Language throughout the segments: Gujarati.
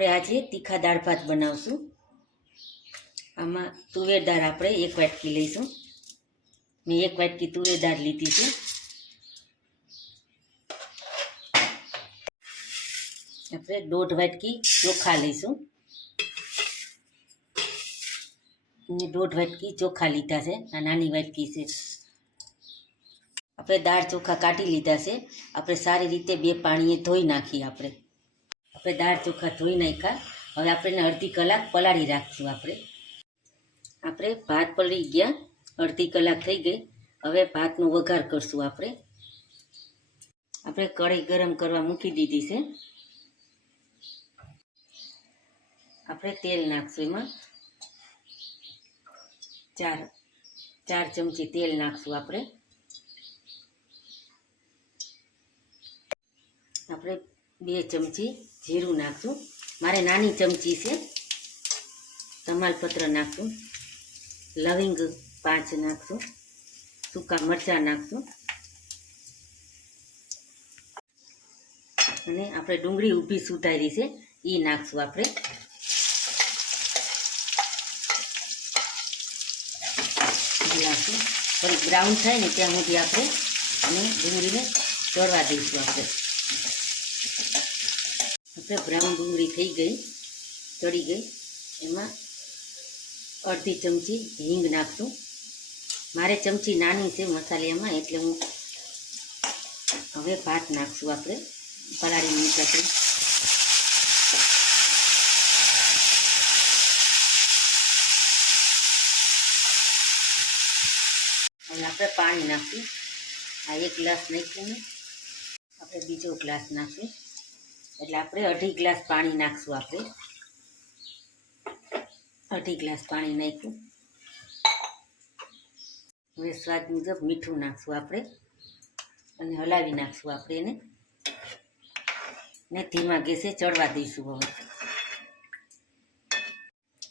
આપણે આજે તીખા દાળ ભાત બનાવશું। આમાં તુવેર દાળ આપણે 1 વાટકી લઈશું। મેં 1 વાટકી તુવેર દાળ લીધી છે। આપણે 1.5 વાટકી ચોખા લઈશું અને 1.5 વાટકી ચોખા લીધા છે। આ નાની વાટકી છે। આપણે દાળ ચોખા કાઢી લીધા છે। આપણે સારી રીતે 2 પાણીએ ધોઈ નાખીએ। આપણે દાળ ચોખા ધોઈ નાખ્યા। હવે આપણે અડધી કલાક પલાળી રાખશું। આપણે ભાત પલળી ગયા, અડધી કલાક થઈ ગઈ। હવે ભાતનો વઘાર કરશું। આપણે કઢાઈ ગરમ કરવા મૂકી દીધી છે। આપણે તેલ નાખશું। એમાં 4 ચમચી તેલ નાખશું। આપણે 2 ચમચી જીરું નાખશું। મારે નાની ચમચી છે। તમાલપત્ર નાખશું, લવિંગ 5 નાખશું, સૂકા મરચાં નાખશું અને આપણે ડુંગળી ઊભી સુધારી છે એ નાખશું। આપણે નાખશું થોડી બ્રાઉન થાય ને ત્યાં સુધી આપણે અને ડુંગળીને ચડવા દઈશું। આપણે બ્રાઉન ડુંગળી થઈ ગઈ, ચડી ગઈ। એમાં અડધી ચમચી હિંગ નાખશું। મારે ચમચી નાની છે મસાલામાં, એટલે હું હવે ભાત નાખશું। આપણે પલાળી મૂક્યા હવે આપણે પાણી નાખશું। આ 1 ગ્લાસ નાખ્યું, આપણે બીજો ગ્લાસ નાખશું, એટલે આપણે 1.5 ગ્લાસ પાણી નાખશું। આપણે 1.5 ગ્લાસ પાણી નાખ્યું। હવે સ્વાદ મુજબ મીઠું નાખશું આપણે અને હલાવી નાખશું। આપણે એને ધીમા ગેસે ચડવા દઈશું। હવે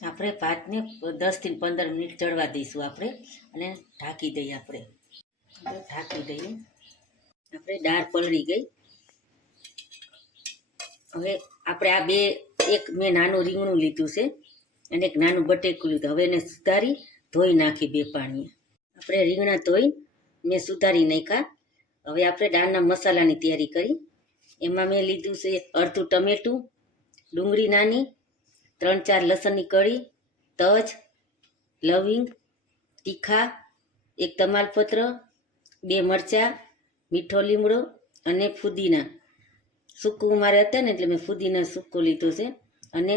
આપણે ભાતને 10 થી 15 મિનિટ ચડવા દઈશું। આપણે અને ઢાંકી દઈએ। આપણે ઢાંકી દઈએ। આપણે દાળ પલળી ગઈ। હવે આપણે એક મેં નાનું રીંગણું લીધું છે અને એક નાનું બટેકું લીધું। હવે એને સુધારી ધોઈ નાખી 2 પાણીએ। આપણે રીંગણા ધોઈ મેં સુધારી નાખ્યા। હવે આપણે દાળના મસાલાની તૈયારી કરી। એમાં મેં લીધું છે અડધું ટમેટું, ડુંગળી નાની, 3-4 લસણની કળી, તજ, લવિંગ, તીખા, 1 તમાલપત્ર, 2 મરચાં, મીઠો લીમડો અને ફુદીના સૂકું મારે હતા ને એટલે મેં ફુદીના સૂકો લીધો છે અને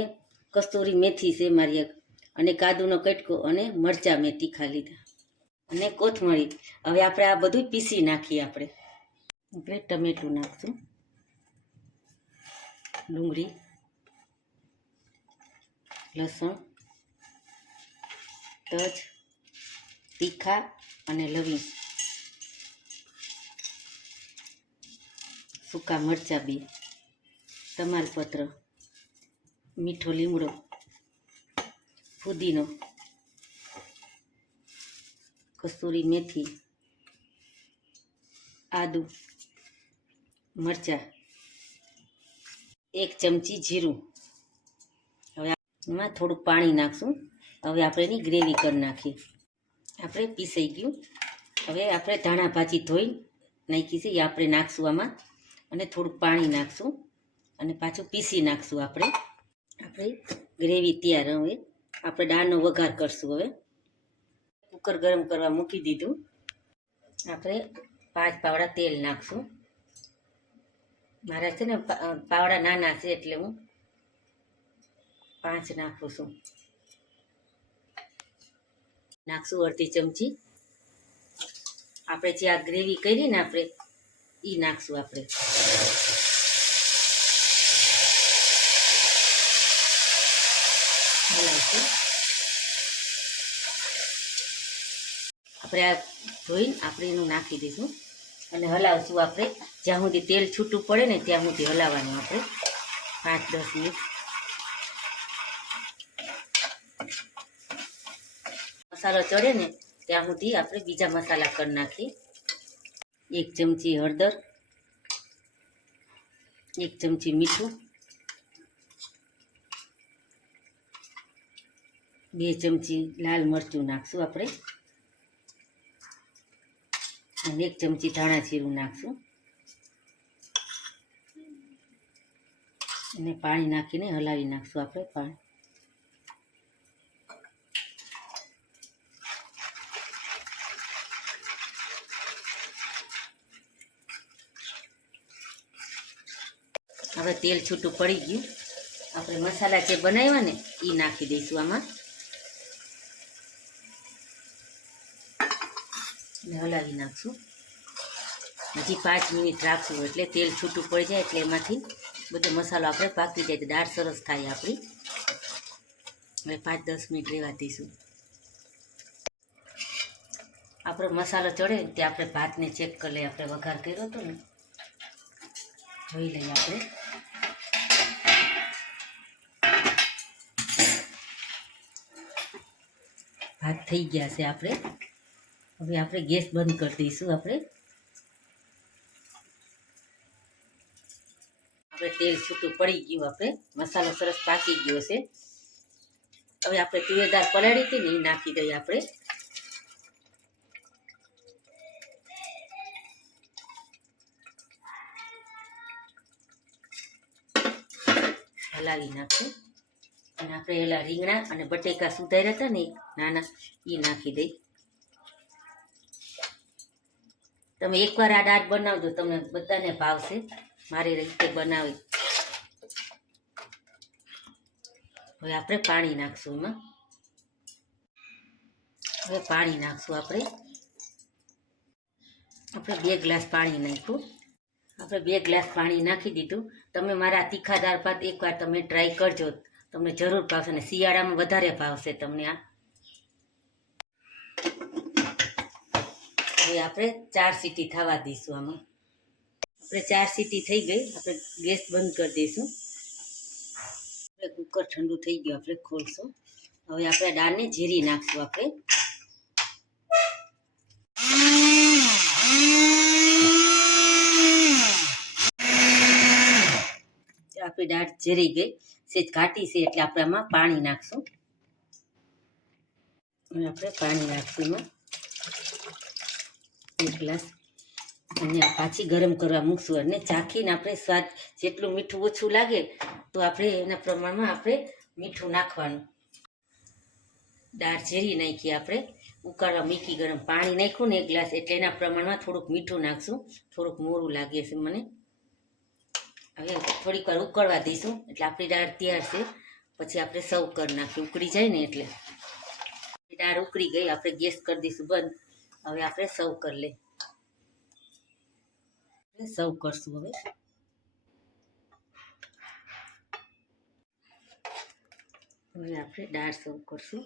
કસ્તુરી મેથી છે મારી એક, અને કાદુનો કટકો અને મરચાં મેં તીખા લીધા અને કોથમરી। હવે આપણે આ બધું પીસી નાખીએ। આપણે ટમેટું નાખશું, ડુંગળી, લસણ, તજ, તીખા અને લવિંગ, સૂકા મરચાં 2, તમાલપત્ર, મીઠો લીમડો, ફુદીનો, કસ્તુરી મેથી, આદુ, મરચાં, 1 ચમચી જીરું। હવે એમાં થોડુંક પાણી નાખશું। હવે આપણે એની ગ્રેવી કરી નાખીએ। આપણે પીસાઈ ગયું। હવે આપણે ધાણા ભાજી ધોઈ નાખી છે એ આપણે નાખશું આમાં અને થોડુંક પાણી નાખશું અને પાછું પીસી નાખશું। આપણે ગ્રેવી તૈયાર। હવે આપણે દાળનો વઘાર કરશું। હવે કુકર ગરમ કરવા મૂકી દીધું। આપણે 5 પાવડા તેલ નાખશું। મારા છે ને પાવડા નાના છે એટલે હું 5 નાખું છું। નાખશું અડધી ચમચી આપણે જે આ ગ્રેવી કરી ને આપણે એ નાખશું। આપણે આ ધોઈને આપણે એનું નાખી દઈશું અને હલાવશું। આપણે જ્યાં સુધી તેલ છૂટું પડે ને ત્યાં સુધી હલાવવાનું। આપણે 5-10 મિનિટ મસાલો ચડે ને ત્યાં સુધી આપણે બીજા મસાલા કરી નાખીએ। 1 ચમચી હળદર, 1 ચમચી મીઠું, 2 ચમચી લાલ મરચું નાખશું આપણે અને 1 ચમચી ધાણા જીરું નાખશું અને પાણી નાખીને હલાવી નાખશું આપણે પાણી. હવે તેલ છૂટું પડી ગયું. આપણે મસાલા જે બનાવ્યા ને એ નાખી દઈશું આમાં અને હલાવી નાખશું. હજી 5 મિનિટ રાખશું એટલે તેલ છૂટું પડી જાય એટલે એમાંથી બધો મસાલો આપણે પાકી જાય તો દાળ સરસ થાય આપણી. હવે 5-10 મિનિટ રહેવા દઈશું. આપણો મસાલો ચડે તે આપણે ભાતને ચેક કરી લઈએ. આપણે વઘાર કર્યો હતો ને જોઈ લઈએ આપણે. ભાત થઈ ગયા છે આપણે. હવે આપણે ગેસ બંધ કરી દઈશું. આપણે તેલ છૂટું પડી ગયું. આપણે મસાલો સરસ પાકી ગયો છે. હવે આપણે તુવેર દાળ પલાળી હતી ને એ નાખી દઈએ આપણે. હલાવી નાખશું અને આપણે એલા રીંગણા અને બટેકા સુધાર્યા હતા ને નાના એ નાખી દઈ. તમે એકવાર આ દાળ બનાવજો, તમને બધાને ભાવશે મારી રીતે બનાવી. હવે આપણે પાણી નાખશું એમાં. હવે પાણી નાખશું આપણે 2 ગ્લાસ પાણી નાખ્યું. આપણે 2 ગ્લાસ પાણી નાખી દીધું. તમે મારા તીખા દાળ ભાત એકવાર તમે ટ્રાય કરજો, તમને જરૂર ભાવશે અને શિયાળામાં વધારે ભાવશે તમને આ. હવે આપણે 4 સીટી થવા દઈશું આમાં. આપણે 4 સીટી થઈ ગઈ. આપણે ગેસ બંધ કરી દઈશું. કુકર ઠંડુ થઈ ગયું. આપણે ખોલશું. હવે આપણે દાળને જીરી નાખશું. આપણે આપણી દાળ જીરી ગઈ. સેજ ઘાટી છે એટલે આપણે આમાં પાણી નાખશું. હવે આપણે પાણી નાખશું એમાં 1 ગ્લાસ અને પાછી ગરમ કરવા મૂકશું અને ચાખીને આપણે સ્વાદ જેટલું મીઠું ઓછું લાગે તો આપણે એના પ્રમાણમાં આપણે મીઠું નાખવાનું. દાળ જીરી નાખી. આપણે ઉકાળવા મૂકી ગરમ પાણી નાખ્યું ને 1 ગ્લાસ એટલે એના પ્રમાણમાં થોડુંક મીઠું નાખશું. થોડુંક મોરું લાગે છે મને. હવે થોડીક વાર ઉકળવા દઈશું એટલે આપણી દાળ તૈયાર છે. પછી આપણે સર્વ કરી નાખીએ. ઉકળી જાય ને એટલે. દાળ ઉકળી ગઈ. આપણે ગેસ કરી દઈશું બંધ. હવે આપણે સર્વ કરી લઈએ. સર્વ કરશું. હવે આપણે દાળ સર્વ કરશું.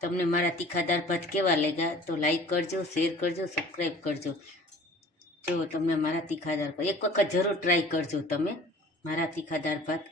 તમને મારા તીખા દાળ ભાત કેવા લાગ્યા તો લાઈક કરજો, શેર કરજો, સબસ્ક્રાઈબ કરજો. જો તમને મારા તીખા દાળ ભાત એક વખત જરૂર ટ્રાય કરજો તમે મારા તીખા દાળ ભાત.